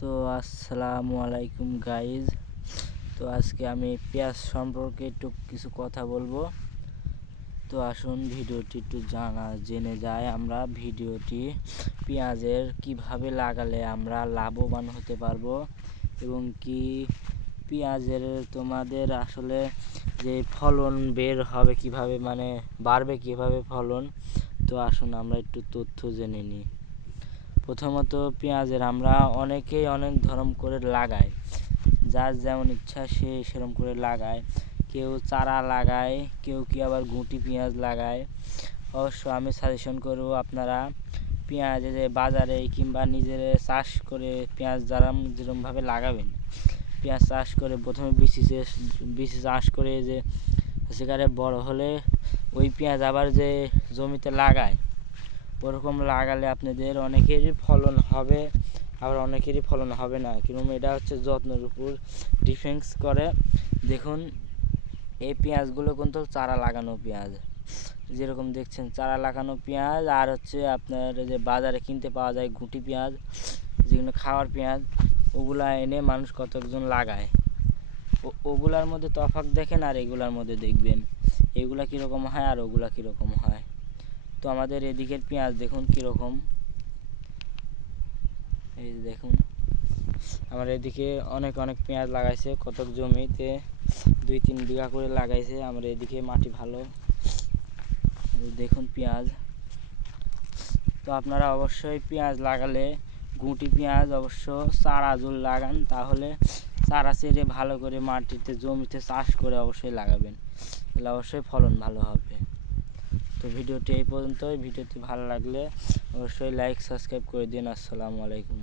তো আসসালামু আলাইকুম গাইজ। তো আজকে আমি পেঁয়াজ সম্পর্কে একটু কিছু কথা বলবো। তো আসুন ভিডিওটি একটু জেনে যাই আমরা। ভিডিওটি পেঁয়াজের কিভাবে লাগালে আমরা লাভবান হতে পারবো এবং কি পেঁয়াজের তোমাদের আসলে যে ফলন বের হবে কিভাবে, মানে বাড়বে কিভাবে ফলন। তো আসুন আমরা একটু তথ্য জেনে নিই। প্রথমত পেঁয়াজের আমরা অনেকেই অনেক ধরন করে লাগাই, যার যেমন ইচ্ছা সে সেরকম করে লাগায়। কেউ চারা লাগায়, কেউ কি আবার গুটি পেঁয়াজ লাগায়। অবশ্য আমি সাজেশন করব আপনারা পেঁয়াজ যে বাজারে কিংবা নিজের চাষ করে পেঁয়াজ যেরকমভাবে লাগাবেন, পেঁয়াজ চাষ করে প্রথমে বিচি চাষ করে যে সেখানে বড় হলে ওই পেঁয়াজ আবার যে জমিতে লাগায়, ওরকম লাগালে আপনাদের অনেকেরই ফলন হবে, আবার অনেকেরই ফলন হবে না। কিন্তু এটা হচ্ছে যত্নের উপর ডিফেন্স করে। দেখুন এই পেঁয়াজগুলো কিন্তু চারা লাগানো পেঁয়াজ, যেরকম দেখছেন চারা লাগানো পেঁয়াজ, আর হচ্ছে আপনার যে বাজারে কিনতে পাওয়া যায় গুটি পেঁয়াজ, যেগুলো খাওয়ার পেঁয়াজ, ওগুলা এনে মানুষ কতজন লাগায়। ওগুলার মধ্যে তফাৎ দেখেন আর এগুলার মধ্যে দেখবেন এগুলা কীরকম হয় আর ওগুলা কীরকম হয়। তো আমাদের এদিকের পেঁয়াজ দেখুন কীরকম, এই দেখুন আমার এদিকে অনেক পেঁয়াজ লাগাইছে, কতক জমিতে 2-3 বিঘা করে লাগাইছে। আমার এদিকে মাটি ভালো, দেখুন পেঁয়াজ। তো আপনারা অবশ্যই পেঁয়াজ লাগালে গুটি পেঁয়াজ অবশ্য চারা লাগান, তাহলে চারা ছেড়ে ভালো করে মাটিতে জমিতে চাষ করে অবশ্যই লাগাবেন, তাহলে অবশ্যই ফলন ভালো হবে। তো ভিডিওটি এই পর্যন্তই। ভিডিওটি ভালো লাগলে অবশ্যই লাইক সাবস্ক্রাইব করে দিন। আসসালামু আলাইকুম।